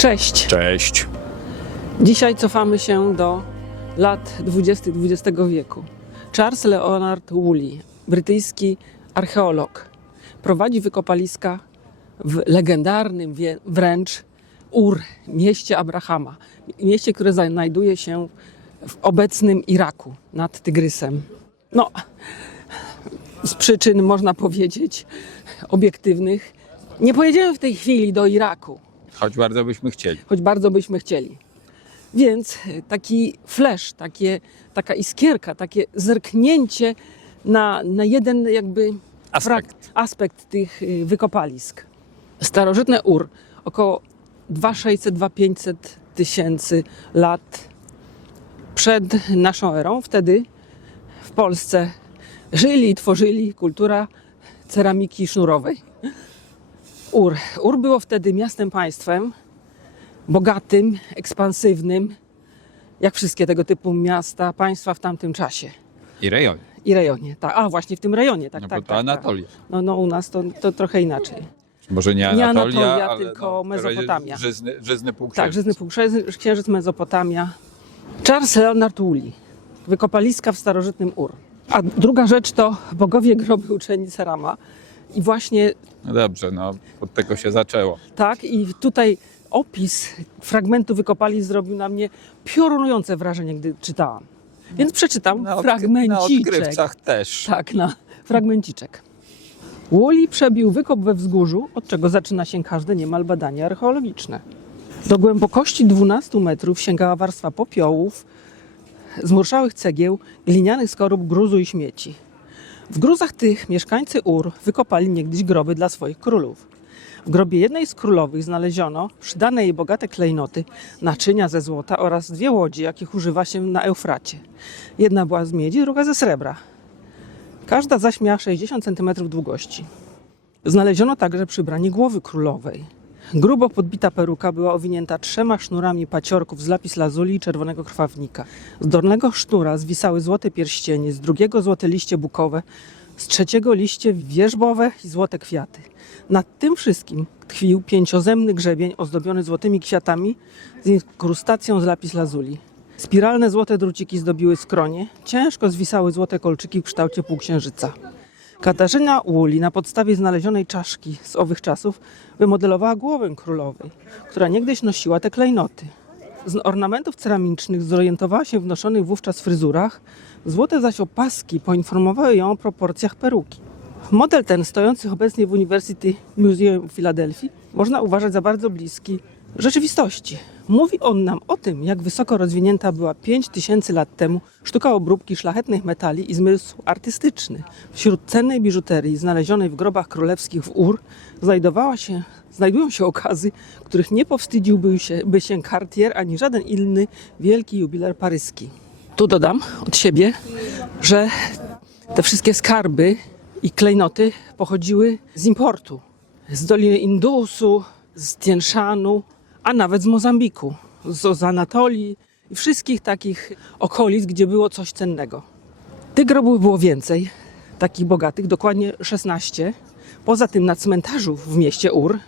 Cześć! Cześć. Dzisiaj cofamy się do lat 20. XX wieku. Charles Leonard Woolley, brytyjski archeolog, prowadzi wykopaliska w legendarnym wręcz Ur, mieście Abrahama. Mieście, które znajduje się w obecnym Iraku nad Tygrysem. No, z przyczyn można powiedzieć obiektywnych, nie pojedziemy w tej chwili do Iraku Choć bardzo byśmy chcieli. choć bardzo byśmy chcieli. Więc taki flash, takie, taka iskierka, takie zerknięcie na, na jeden jakby Aspekt. aspekt tych y, wykopalisk. Starożytne Ur, około 2600-2500 tysięcy lat przed naszą erą. Wtedy w Polsce żyli i tworzyli kultura ceramiki sznurowej. Ur. Ur było wtedy miastem państwem, bogatym, ekspansywnym, jak wszystkie tego typu miasta, państwa w tamtym czasie. I rejon. I rejonie. Tak, a właśnie w tym rejonie, tak, No tak. to tak, Anatolia. Tak. No, no u nas to, to trochę inaczej. Może nie Nie Anatolia, Anatolia, ale tylko no, Mezopotamia. Żyzny, żyzny Tak, półksiężyc. Żyzny Półksiężyc, Księżyc Mezopotamia. Charles Leonard Woolley. Wykopaliska w starożytnym Ur. A druga rzecz to bogowie groby uczeni Serama. I właśnie No dobrze, no od tego się zaczęło. Tak, i tutaj opis fragmentu wykopali zrobił na mnie piorunujące wrażenie, gdy czytałam. Więc przeczytam Na, odkry- na fragmenciczek. odkrywcach też. Tak, na fragmenciczek. Woolley przebił wykop we wzgórzu, od czego zaczyna się każde niemal badanie archeologiczne. Do głębokości 12 metrów sięgała warstwa popiołów, zmurszałych cegieł, glinianych skorup, gruzu i śmieci. W gruzach tych mieszkańcy Ur wykopali niegdyś groby dla swoich królów. W grobie jednej z królowych znaleziono przydane jej bogate klejnoty, naczynia ze złota oraz dwie łodzie, jakich używa się na Eufracie. Jedna była z miedzi, druga ze srebra. Każda zaś miała 60 cm długości. Znaleziono także przybranie głowy królowej. Grubo podbita peruka była owinięta trzema sznurami paciorków z lapis lazuli i czerwonego krwawnika. Z dolnego sznura zwisały złote pierścienie, z drugiego złote liście bukowe, z trzeciego liście wierzbowe i złote kwiaty. Nad tym wszystkim tkwił pięciozemny grzebień ozdobiony złotymi kwiatami z inkrustacją z lapis lazuli. Spiralne złote druciki zdobiły skronie, ciężko zwisały złote kolczyki w kształcie półksiężyca. Katarzyna Woolley na podstawie znalezionej czaszki z owych czasów wymodelowała głowę królowej, która niegdyś nosiła te klejnoty. Z ornamentów ceramicznych zorientowała się w noszonych wówczas fryzurach, złote zaś opaski poinformowały ją o proporcjach peruki. Model ten, stojący obecnie w University Museum w Filadelfii, można uważać za bardzo bliski rzeczywistości. Mówi on nam o tym, jak wysoko rozwinięta była 5000 lat temu sztuka obróbki szlachetnych metali i zmysł artystyczny. Wśród cennej biżuterii znalezionej w grobach królewskich w Ur znajdowała się, znajdują się okazy, których nie powstydziłby się, by się Cartier ani żaden inny wielki jubiler paryski. Tu dodam od siebie, że te wszystkie skarby i klejnoty pochodziły z importu. Z Doliny Indusu, z Tien Shanu, a nawet z Mozambiku, z, z Anatolii i wszystkich takich okolic, gdzie było coś cennego. Tych grobów było więcej, takich bogatych, dokładnie 16. Poza tym na cmentarzu w mieście Ur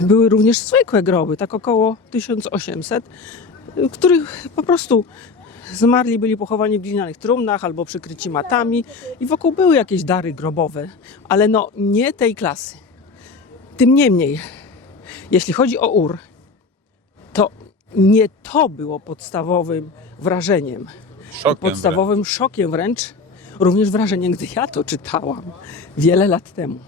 były również zwykłe groby, tak około 1800, w których po prostu Zmarli byli pochowani w glinianych trumnach albo przykryci matami i wokół były jakieś dary grobowe, ale no nie tej klasy. Tym niemniej, jeśli chodzi o Ur, to nie to było podstawowym wrażeniem. Szokiem podstawowym szokiem wręcz, również wrażeniem, gdy ja to czytałam wiele lat temu.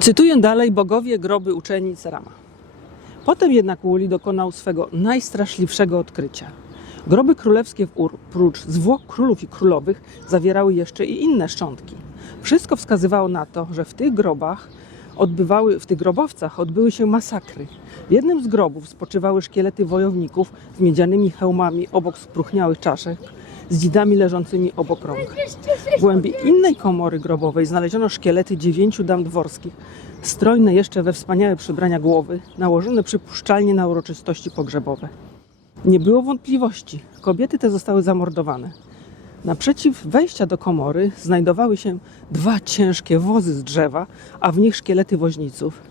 Cytuję dalej bogowie groby uczeni Cerama. Potem jednak Woolley dokonał swego najstraszliwszego odkrycia. Groby królewskie w Ur, prócz zwłok królów i królowych, zawierały jeszcze i inne szczątki. Wszystko wskazywało na to, że w tych grobach odbywały, w tych grobowcach odbyły się masakry. W jednym z grobów spoczywały szkielety wojowników z miedzianymi hełmami obok spróchniałych czaszek, z dzidami leżącymi obok rąk. W głębi innej komory grobowej znaleziono szkielety dziewięciu dam dworskich, strojne jeszcze we wspaniałe przybrania głowy, nałożone przypuszczalnie na uroczystości pogrzebowe. Nie było wątpliwości, kobiety te zostały zamordowane. Naprzeciw wejścia do komory znajdowały się dwa ciężkie wozy z drzewa, a w nich szkielety woźniców.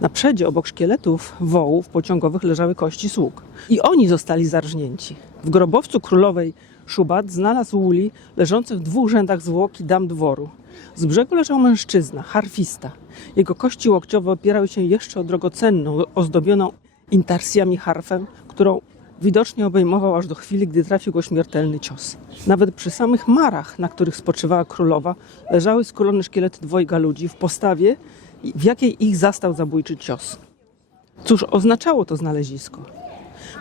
Na przedzie obok szkieletów wołów pociągowych leżały kości sług. I oni zostali zarżnięci. W grobowcu królowej Szubat znalazł Uli leżący w dwóch rzędach zwłoki dam dworu. Z brzegu leżał mężczyzna, harfista. Jego kości łokciowe opierały się jeszcze o drogocenną, ozdobioną intarsjami harfę, którą widocznie obejmował aż do chwili, gdy trafił go śmiertelny cios. Nawet przy samych marach, na których spoczywała królowa, leżały skulone szkielety dwojga ludzi w postawie, w jakiej ich zastał zabójczy cios. Cóż oznaczało to znalezisko?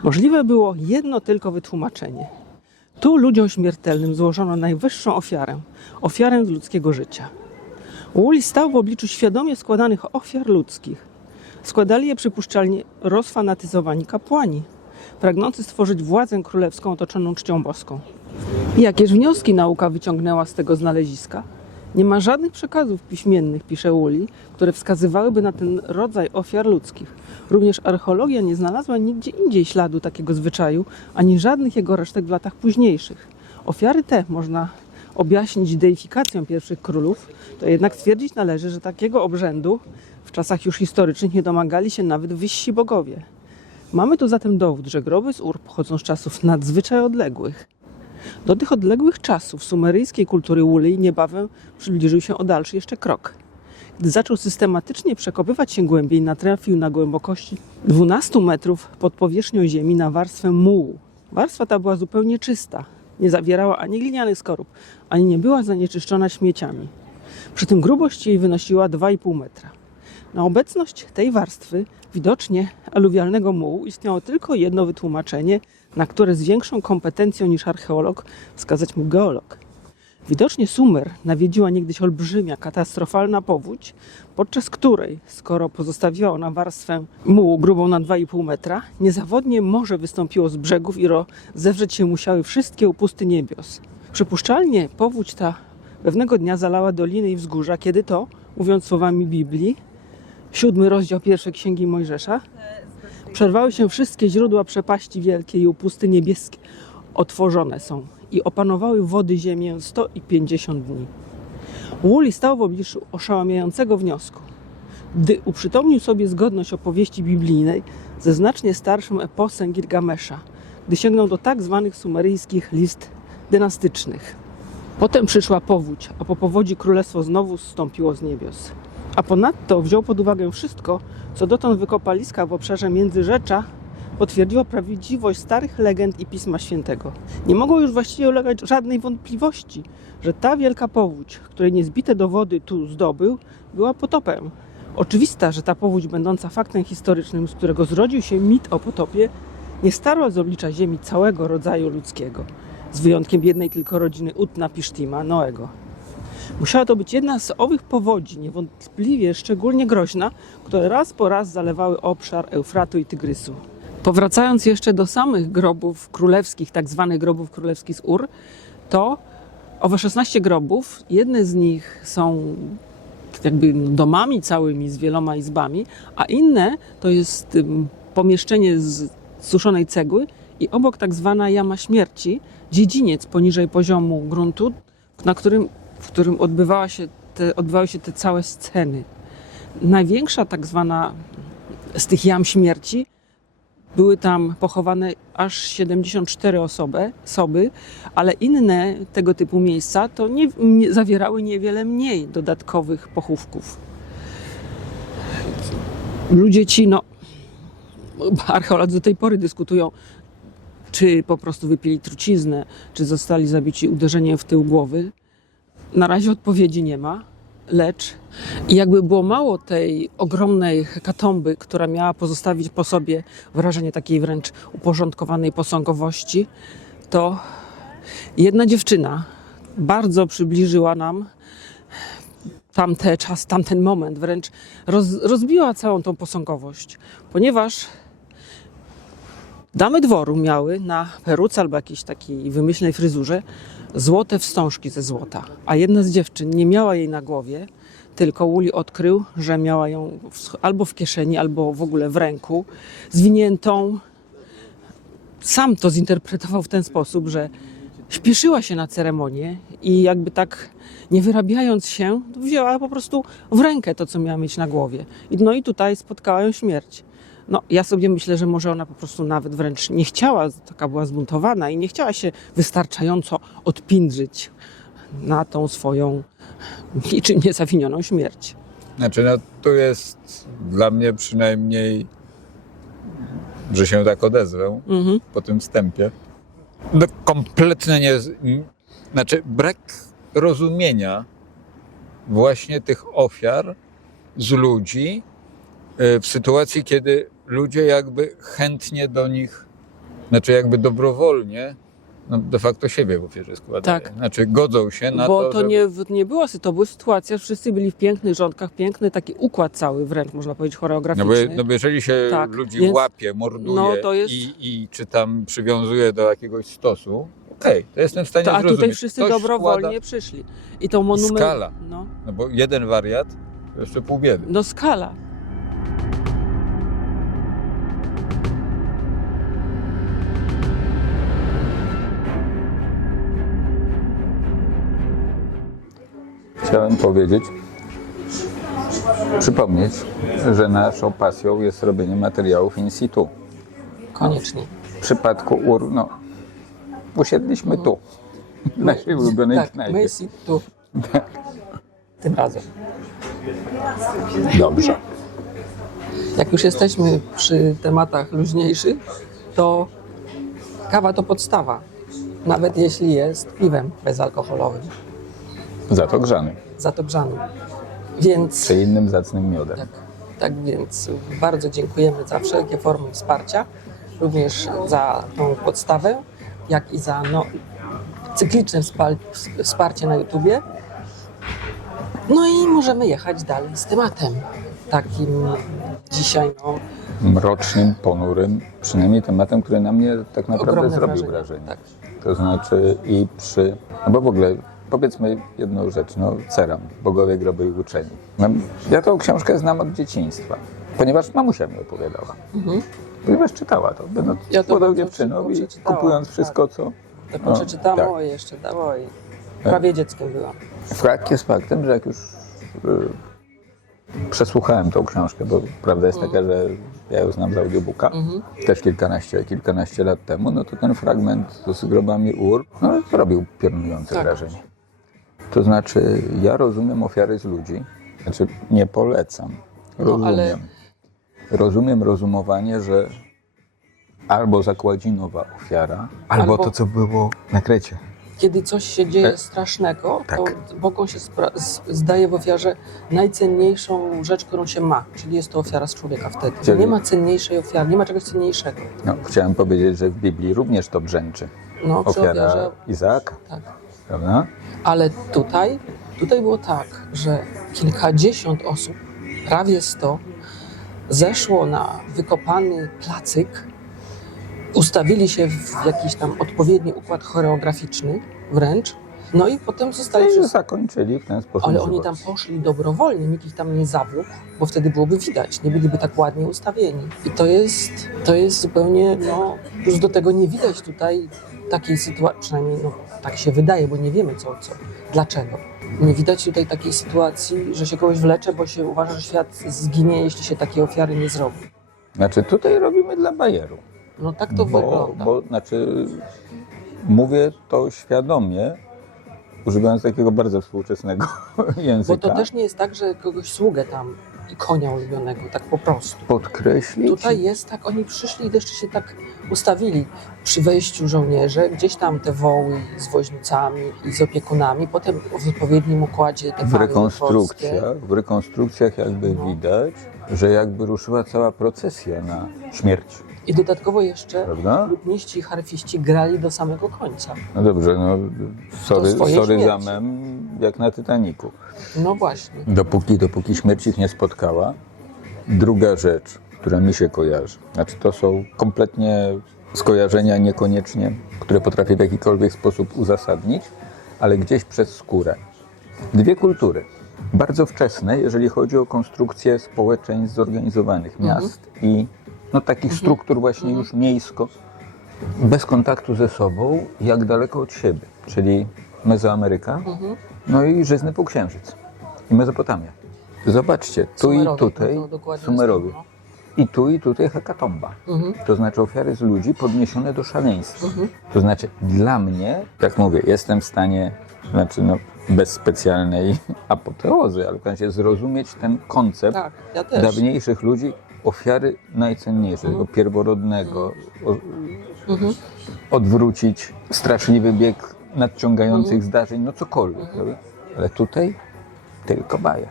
Możliwe było jedno tylko wytłumaczenie. Tu ludziom śmiertelnym złożono najwyższą ofiarę ofiarę z ludzkiego życia. Uli stał w obliczu świadomie składanych ofiar ludzkich. Składali je przypuszczalnie rozfanatyzowani kapłani, pragnący stworzyć władzę królewską otoczoną czcią boską. Jakież wnioski nauka wyciągnęła z tego znaleziska? Nie ma żadnych przekazów piśmiennych, pisze Uli, które wskazywałyby na ten rodzaj ofiar ludzkich. Również archeologia nie znalazła nigdzie indziej śladu takiego zwyczaju, ani żadnych jego resztek w latach późniejszych. Ofiary te można objaśnić deifikacją pierwszych królów, to jednak stwierdzić należy, że takiego obrzędu w czasach już historycznych nie domagali się nawet wyżsi bogowie. Mamy tu zatem dowód, że groby z Ur pochodzą z czasów nadzwyczaj odległych. Do tych odległych czasów sumeryjskiej kultury Uli niebawem przybliżył się o dalszy jeszcze krok. Gdy zaczął systematycznie przekopywać się głębiej, natrafił na głębokości 12 metrów pod powierzchnią ziemi na warstwę mułu. Warstwa ta była zupełnie czysta. Nie zawierała ani glinianych skorup, ani nie była zanieczyszczona śmieciami. Przy tym grubość jej wynosiła 2,5 metra. Na obecność tej warstwy, widocznie aluwialnego mułu, istniało tylko jedno wytłumaczenie, na które z większą kompetencją niż archeolog wskazać mógł geolog. Widocznie Sumer nawiedziła niegdyś olbrzymia, katastrofalna powódź, podczas której, skoro pozostawiła ona warstwę mułu grubą na 2,5 metra, niezawodnie morze wystąpiło z brzegów i rozewrzeć się musiały wszystkie upusty niebios. Przypuszczalnie powódź ta pewnego dnia zalała doliny i wzgórza, kiedy to, mówiąc słowami Biblii, siódmy rozdział pierwszej księgi Mojżesza, przerwały się wszystkie źródła przepaści wielkiej i upusty niebieskie. Otworzone są i opanowały wody ziemię 150 dni. Wuli stał w obliczu oszałamiającego wniosku. Gdy uprzytomnił sobie zgodność opowieści biblijnej ze znacznie starszym eposem Gilgamesza, gdy sięgnął do tak zwanych sumeryjskich list dynastycznych. Potem przyszła powódź, a po powodzi królestwo znowu zstąpiło z niebios. A ponadto wziął pod uwagę wszystko, co dotąd wykopaliska w obszarze Międzyrzecza potwierdziło prawdziwość starych legend i Pisma Świętego. Nie mogło już właściwie ulegać żadnej wątpliwości, że ta wielka powódź, której niezbite dowody tu zdobył, była potopem. Oczywista, że ta powódź będąca faktem historycznym, z którego zrodził się mit o potopie, nie starła z oblicza ziemi całego rodzaju ludzkiego, z wyjątkiem jednej tylko rodziny Utna Pisztima, Noego. Musiała to być jedna z owych powodzi, niewątpliwie szczególnie groźna, które raz po raz zalewały obszar Eufratu i Tygrysu. Powracając jeszcze do samych grobów królewskich, tak zwanych grobów królewskich z Ur, to owe 16 grobów, jedne z nich są jakby domami całymi z wieloma izbami, a inne to jest pomieszczenie z suszonej cegły i obok tak zwana jama śmierci, dziedziniec poniżej poziomu gruntu, na którym, w którym odbywała się te, odbywały się te całe sceny. Największa tak zwana z tych jam śmierci były tam pochowane aż 74 osoby, ale inne tego typu miejsca to nie, nie, zawierały niewiele mniej dodatkowych pochówków. Ludzie ci, no, archeolodzy do tej pory dyskutują, czy po prostu wypili truciznę, czy zostali zabici uderzeniem w tył głowy. Na razie odpowiedzi nie ma, lecz jakby było mało tej ogromnej hekatomby, która miała pozostawić po sobie wrażenie takiej wręcz uporządkowanej posągowości, to jedna dziewczyna bardzo przybliżyła nam tamte czas, tamten moment, wręcz roz, rozbiła całą tą posągowość, ponieważ damy dworu miały na peruce albo jakiejś takiej wymyślnej fryzurze złote wstążki ze złota, a jedna z dziewczyn nie miała jej na głowie, tylko Uli odkrył, że miała ją albo w kieszeni, albo w ogóle w ręku, zwiniętą. Sam to zinterpretował w ten sposób, że śpieszyła się na ceremonię i jakby tak nie wyrabiając się, wzięła po prostu w rękę to, co miała mieć na głowie. No i tutaj spotkała ją śmierć. No, ja sobie myślę, że może ona po prostu nawet wręcz nie chciała, taka była zbuntowana i nie chciała się wystarczająco odpindrzyć na tą swoją niczym niezawinioną śmierć. Znaczy, no tu jest dla mnie przynajmniej, że się tak odezwę Mhm. po tym wstępie. No, kompletnie nie. Znaczy, brak rozumienia właśnie tych ofiar z ludzi y, w sytuacji, kiedy ludzie jakby chętnie do nich, znaczy jakby dobrowolnie, no de facto siebie w ofierze składają. Tak. Znaczy godzą się na Bo to, to że... nie, nie była to była sytuacja, że wszyscy byli w pięknych rządkach, piękny taki układ cały wręcz, można powiedzieć, No choreograficzny. bo, no bo jeżeli się Tak, ludzi więc- łapie, morduje no to jest- i, i czy tam przywiązuje do jakiegoś stosu, okej, to jestem w stanie to, a zrozumieć. tutaj wszyscy Ktoś dobrowolnie Wkłada, przyszli. I tą monument... Skala. No, no bo jeden wariat, to jeszcze pół biedy. no skala. Chciałem powiedzieć, przypomnieć, że naszą pasją jest robienie materiałów in situ. Koniecznie. W przypadku UR, no, usiedliśmy tu, w naszej ulubionej tak, knajpie. Messi tu. Tym razem. Dobrze. Jak już jesteśmy przy tematach luźniejszych, to kawa to podstawa. Nawet jeśli jest piwem bezalkoholowym, Za to grzany, za to grzanym. Więc... czy innym zacnym miodem. Tak, tak więc bardzo dziękujemy za wszelkie formy wsparcia, również za tą podstawę, jak i za no, cykliczne wsparcie na YouTubie. No i możemy jechać dalej z tematem takim dzisiaj, no, mrocznym, ponurym, przynajmniej tematem, który na mnie tak naprawdę ogromne zrobił wrażenie. wrażenie. Tak. To znaczy i przy, no bo w ogóle powiedzmy jedną rzecz, no Ceram, Bogowie, Groby i Uczeni. No, ja tą książkę znam od dzieciństwa, ponieważ mamusia mi opowiadała. Mhm. Ponieważ czytała to, będąc Ja to młodą bardzo dziewczyną i kupując tak. wszystko, co... To No, przeczytałam, tak. jeszcze dało i prawie dzieckiem byłam. Fakt jest faktem, że jak już y, przesłuchałem tą książkę, bo prawda jest taka, że ja ją znam z audiobooka, Mhm. też kilkanaście, kilkanaście lat temu, no to ten fragment z grobami ur no, zrobił piorunujące Tak. wrażenie. To znaczy, ja rozumiem ofiary z ludzi, znaczy nie polecam, rozumiem. No, ale- Rozumiem rozumowanie, że albo zakładzinowa ofiara, albo, Albo- to, co było na Krecie. Kiedy coś się dzieje E, strasznego, tak. to Bogom się zdaje w ofiarze najcenniejszą rzecz, którą się ma, czyli jest to ofiara z człowieka wtedy. Czyli- Nie ma cenniejszej ofiary, nie ma czegoś cenniejszego. No, chciałem powiedzieć, że w Biblii również to brzęczy. No, Ofiara ofiarze, Izaaka, tak. Prawda? Ale tutaj, tutaj było tak, że kilkadziesiąt osób, prawie sto, zeszło na wykopany placyk, ustawili się w jakiś tam odpowiedni układ choreograficzny wręcz, no i potem zostali I wszyscy zakończyli w ten sposób Ale oni tam poszli dobrowolnie, nikt ich tam nie zawlókł, bo wtedy byłoby widać, nie byliby tak ładnie ustawieni. I to jest, to jest zupełnie, no, plus do tego nie widać tutaj takiej sytuacji, przynajmniej no, tak się wydaje, bo nie wiemy co, co, dlaczego. Nie widać tutaj takiej sytuacji, że się kogoś wlecze, bo się uważa, że świat zginie, jeśli się takiej ofiary nie zrobi. Znaczy tutaj robimy dla bajeru. No tak to bo, wygląda. bo znaczy mówię to świadomie, używając takiego bardzo współczesnego języka. Bo to też nie jest tak, że kogoś sługę tam konia ulubionego, tak po prostu. podkreślić. Tutaj jest tak, oni przyszli i jeszcze się tak ustawili przy wejściu żołnierze, gdzieś tam te woły z woźnicami i z opiekunami, potem w odpowiednim układzie te w rekonstrukcjach, w rekonstrukcjach jakby No. widać, że jakby ruszyła cała procesja na śmierć, I dodatkowo jeszcze prawda? lutniści i harfiści grali do samego końca. No dobrze, no sorry, sorry za śmierci. mem, jak na Titaniku. No właśnie. Dopóki, dopóki śmierć ich nie spotkała. Druga rzecz, która mi się kojarzy, znaczy to są kompletnie skojarzenia niekoniecznie, które potrafię w jakikolwiek sposób uzasadnić, ale gdzieś przez skórę. Dwie kultury, bardzo wczesne, jeżeli chodzi o konstrukcję społeczeństw zorganizowanych, miast i no, takich struktur właśnie już miejsko bez kontaktu ze sobą, jak daleko od siebie. Czyli Mezoameryka, Mhm. no i żyzny półksiężyc. I Mezopotamia. Zobaczcie, tu i Sumerowie, tutaj no to Sumerowie. jest to, I tu i tutaj hekatomba. Mhm. To znaczy ofiary z ludzi podniesione do szaleństwa. Mhm. To znaczy dla mnie, jak mówię, jestem w stanie, znaczy no, bez specjalnej apoteozy, ale w sensie zrozumieć ten koncept Tak, ja dawniejszych ludzi, ofiary najcenniejsze, tego pierworodnego, o, Mhm. odwrócić straszliwy bieg nadciągających Mhm. zdarzeń, no cokolwiek. prawda? Ale tutaj tylko bajer.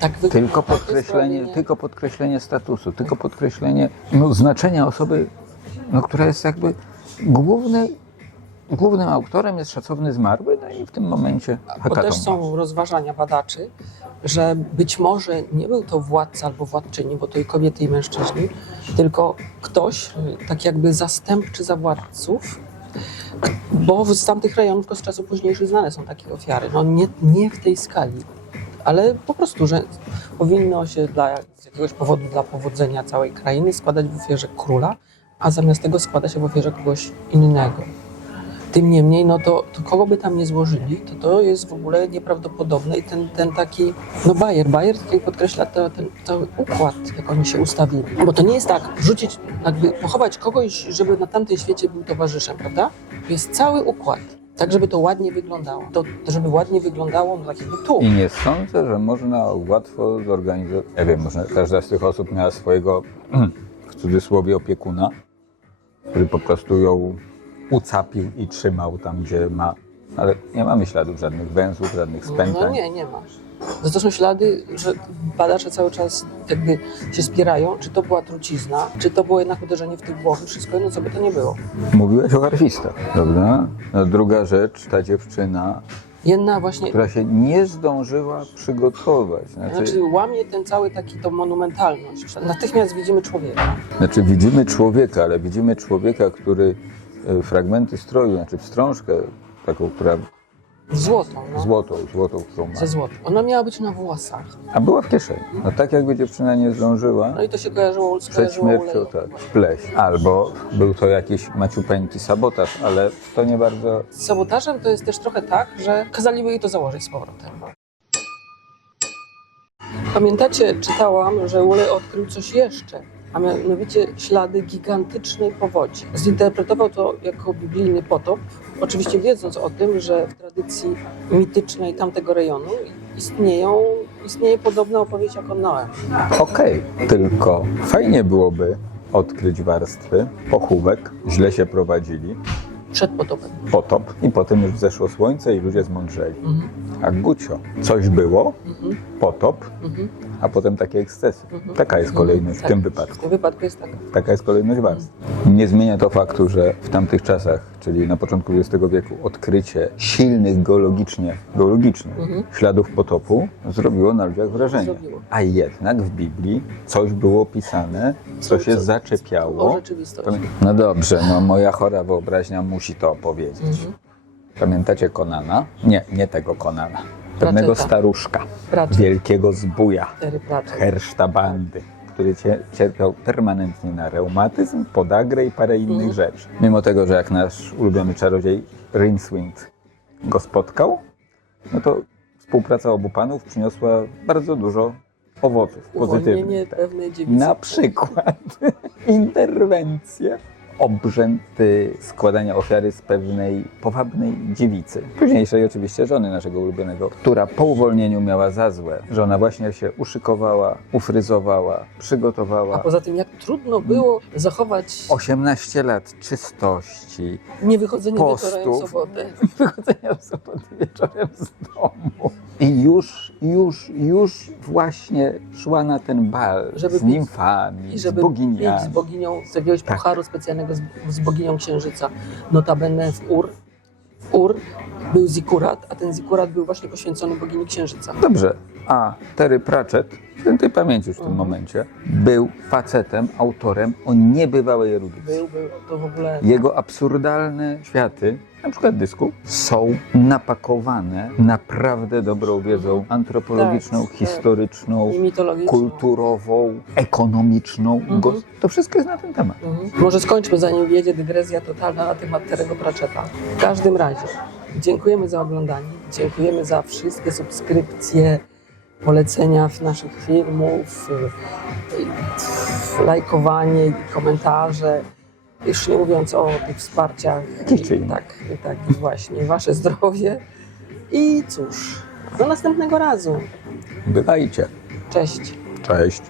Tak. Tylko tak podkreślenie, tylko podkreślenie statusu, tylko podkreślenie no, znaczenia osoby, no, która jest jakby głównej, głównym autorem jest szacowny zmarły, no i w tym momencie Bo też hekatomba. są rozważania badaczy, że być może nie był to władca albo władczyni, bo to i kobiety, i mężczyźni, tylko ktoś, y, tak jakby zastępczy za władców, bo z tamtych rejonów to z czasów późniejszych znane są takie ofiary. No nie, nie w tej skali, ale po prostu, że powinno się dla, z jakiegoś powodu dla powodzenia całej krainy składać w ofierze króla, a zamiast tego składa się w ofierze kogoś innego. Tym niemniej, no to, to kogo by tam nie złożyli, to to jest w ogóle nieprawdopodobne i ten, ten taki, no bajer, bajer taki podkreśla to, ten cały układ, jak oni się ustawili. Bo to nie jest tak, wrzucić, jakby pochować kogoś, żeby na tamtym świecie był towarzyszem, prawda? Jest cały układ, tak żeby to ładnie wyglądało. To, to żeby ładnie wyglądało, no tak jakby tu. I nie sądzę, że można łatwo zorganizować. Ja wiem, może każda z tych osób miała swojego, w cudzysłowie, opiekuna, który po prostu ją ucapił i trzymał tam, gdzie ma. Ale nie mamy śladów żadnych węzłów, żadnych No spętań. nie, nie ma. To są ślady, że badacze cały czas jakby się spierają, czy to była trucizna, czy to było jednak uderzenie w tych Włochy, wszystko jedno, co by to nie było. Mówiłeś o harfistach, prawda? No, druga rzecz, ta dziewczyna, Jedna właśnie, która się nie zdążyła przygotować. Znaczy, znaczy łamie ten cały taki tą monumentalność. Natychmiast widzimy człowieka. znaczy widzimy człowieka, ale widzimy człowieka, który fragmenty stroju, znaczy wstrążkę, taką, która Złotą, no. złotą, złotą, którą ma, Ze złotą. Ona miała być na włosach. a była w kieszeni. No tak jakby dziewczyna nie zdążyła, No i to się kojarzyło, przed śmiercią tak, wpleść. Albo był to jakiś maciupeńki sabotaż, ale to nie bardzo Z sabotażem to jest też trochę tak, że kazaliby jej to założyć z powrotem. Pamiętacie, czytałam, że Ulej odkrył coś jeszcze, a mianowicie ślady gigantycznej powodzi. Zinterpretował to jako biblijny potop, oczywiście wiedząc o tym, że w tradycji mitycznej tamtego rejonu istnieją, istnieje podobna opowieść jak o Noem. Okej, tylko fajnie byłoby odkryć warstwy, pochówek, źle się prowadzili, Przed potopem. potop i potem już wzeszło słońce i ludzie zmądrzeli. Mhm, A gucio, coś było, mhm, potop, mhm. a potem takie ekscesy. Mhm. Taka jest kolejność w Tak. tym W wypadku. tym wypadku jest taka. Taka jest kolejność warstw. Nie zmienia to faktu, że w tamtych czasach, czyli na początku XX wieku, odkrycie silnych geologicznie, geologicznych Mhm. śladów potopu zrobiło na ludziach wrażenie. A jednak w Biblii coś było pisane, co się Co- O zaczepiało. rzeczywistość. No dobrze, no moja chora wyobraźnia musi to opowiedzieć. Pamiętacie Konana? Nie, nie tego Konana. Pewnego staruszka, wielkiego zbuja. Herszta bandy, który cie, cierpiał permanentnie na reumatyzm, podagrę i parę innych Mhm. rzeczy. Mimo tego, że jak nasz ulubiony czarodziej Rincewind go spotkał, no to współpraca obu panów przyniosła bardzo dużo owoców Uwolnienie pozytywnych. pewnej dziewicy. Na przykład interwencje, obrzęd składania ofiary z pewnej powabnej dziewicy, późniejszej oczywiście żony naszego ulubionego, która po uwolnieniu miała za złe, że ona właśnie się uszykowała, ufryzowała, A przygotowała. poza tym, jak trudno było zachować 18 lat czystości, niewychodzenie wieczorem w postów. sobotę. wychodzenia w sobotę wieczorem z domu. I już, już, już właśnie szła na ten bal Żeby z nimfami, I z żeby pić boginiami. z boginią, z jakiegoś Tak. pucharu specjalnego z, z boginią księżyca. Notabene w Ur, w Ur był zikurat, a ten zikurat był właśnie poświęcony bogini księżyca. Dobrze, a Terry Pratchett, świętej pamięci już w tym Mhm. momencie, był facetem, autorem o niebywałej erudycji. Był, był to w ogóle... Jego absurdalne światy na przykład dysku, są napakowane naprawdę dobrą wiedzą antropologiczną, Tak, tak. historyczną, kulturową, ekonomiczną. Mhm. To wszystko jest na ten temat. Mhm. Może skończmy, zanim wjedzie dygresja totalna na temat Terego Pratchetta. W każdym razie, dziękujemy za oglądanie, dziękujemy za wszystkie subskrypcje, polecenia w naszych filmów, y, y, lajkowanie, komentarze. Już nie mówiąc o tych wsparciach. Tak, tak, właśnie. Wasze zdrowie. I cóż, do następnego razu. Bywajcie. Cześć. Cześć.